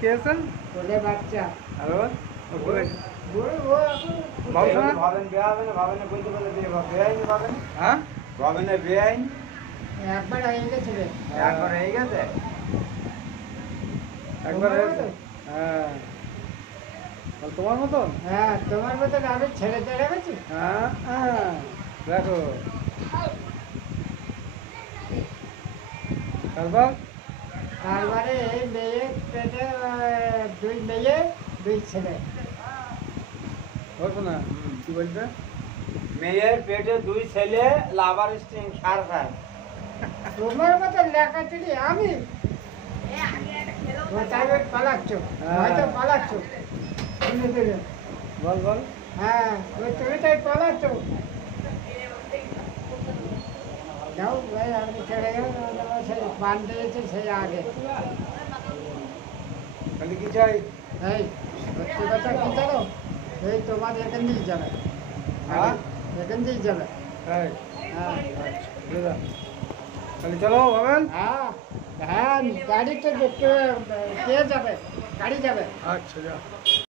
কে আছেন? কোলে বাচ্চা আর ও বড় ও এখন বাবুসোনা? ভাবেন বিয়ে হবে না, ভাবেন না বলতে বলে বিয়ে হবে, বেআইনি ভাবেন, হ্যাঁ ভাবেন না বেআইন, একবার হয়ে গেছে রে। একবার হয়ে গেছে। একবার তোমার হয়েছে? মতো? হ্যাঁ তাহলে তোমার মতন? হ্যাঁ তোমার মতন আমি ছেড়ে চলে গেছি। হ্যাঁ হ্যাঁ দেখো তারপর তারপরে এই মেয়ে পেটে দুই মেয়ে দুই ছেলে। বলছো না কি বলছে? মেয়ের পেটে 2 ছেলে, লাভার স্ট্রিং সার খায়। তোমার মতো লেখাচুরি আমি কোথায় পালাচ্ছ, হয়তো পালাচ্ছ শুনে দিলে। বল বল হ্যাঁ তুমি তাই পালাচ্ছ। যাও ভাই আপনি চলে যাও, সেই পান দিয়েছে সেই আগে। খালি কি চাই? এই সত্যি কথা কি জানো, এই তোমার এখান দিয়েই যাবে, হ্যাঁ এখান দিয়েই যাবে। তাই হ্যাঁ বুঝলা খালি চলো ভাবেন। হ্যাঁ হ্যাঁ গাড়ি তো কে যাবে, গাড়ি যাবে। আচ্ছা যা